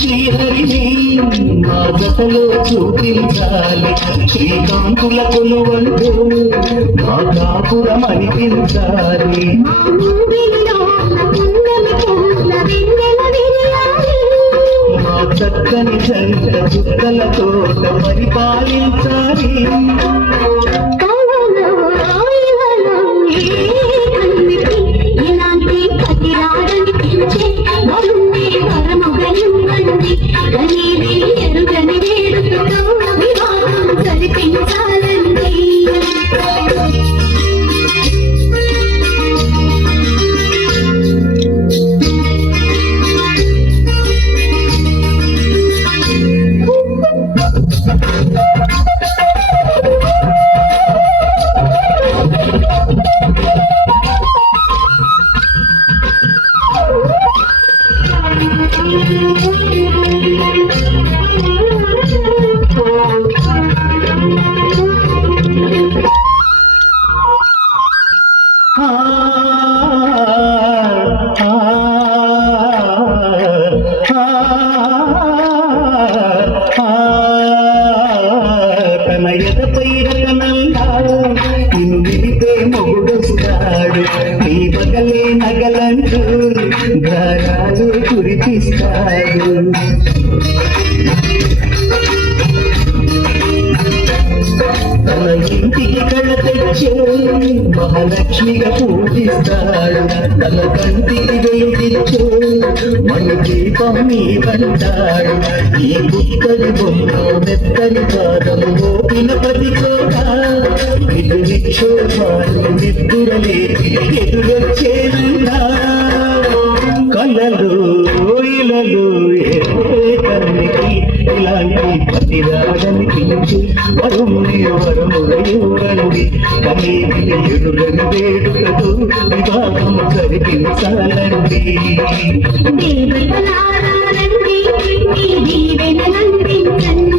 శ్రీహరిని మా జతలో చూపించాలి, శ్రీకాంతుల కొలువంటూ మా కాపురం అనిపించాలి. మా చక్కని జంట చుక్కల తోట పరిపాలించాలి. తన ఎదపై రకనంగా నిన్ను విడితే మొగుడొస్తాడు, నీ బగలే నగలంటూ గారాలు కురిపిస్తాడు. తన ఇంటికి కళ తెచ్చే మహాలక్ష్మిగా పూజిస్తాడు, తన కంటికి వెలుగిచ్చే మణి దీపం నీవంటాడు. ఈ బుక్కడి బొమ్మ మెత్తని పాదము మోపిన ప్రతి చోట ఇది నిక్షోభాలు నిద్దురలేకి ఎదురొచ్చేనండా. కళ్ళలు ఇలలు కన్నికి ఇలాంటి పతి రాగనిపించి వరుణి వరమురయురండి, కనీకి ఎదురని వేడుకతో వివాహం జరిపించాలండి. దేవతలారండి, మీ దీవెనలందించండి.